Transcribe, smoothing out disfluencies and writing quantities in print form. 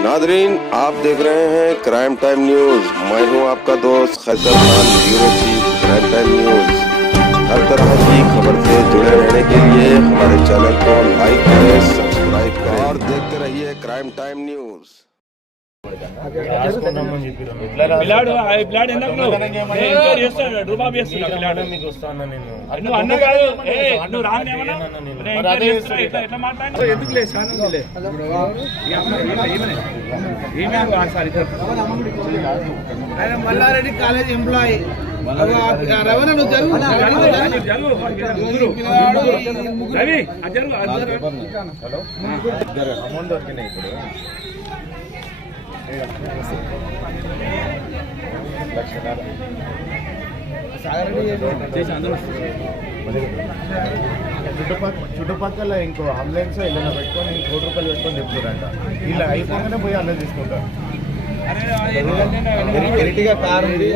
Nadreen, आप देख रहे हैं क्राइम टाइम न्यूज। मैं हूं आपका दोस्त Qaiser Khan, bureau chief crime time news. हर तरह की खबर से जुड़े रहने के लिए हमारे चैनल को लाइक करें, सब्सक्राइब करें और देखते रहिए क्राइम टाइम न्यूज। పిల్లాడు పిల్లాడు ఎందుకు నువ్వు చేస్తాడు రూబాబు చేస్తున్నా పిల్లాడు నువ్వు అన్న కాదు నువ్వు రాని ఎట్లా మాట్లాడు ఎందుకు ఆయన మల్లారెడ్డి కాలేజ్ ఎంప్లాయీ రవణ నువ్వు జరుగు రవి అమౌంట్ దొరికినాయి ఇప్పుడు చుట్టుపక్కల ఇంకో అంబులెన్స్ ఏదైనా పెట్టుకొని 1 కోటి రూపాయలు పెట్టుకొని తిప్పుతారంట. ఇలా అయిపోగానే పోయి అన్న తీసుకుంటారు. కారు ఉంది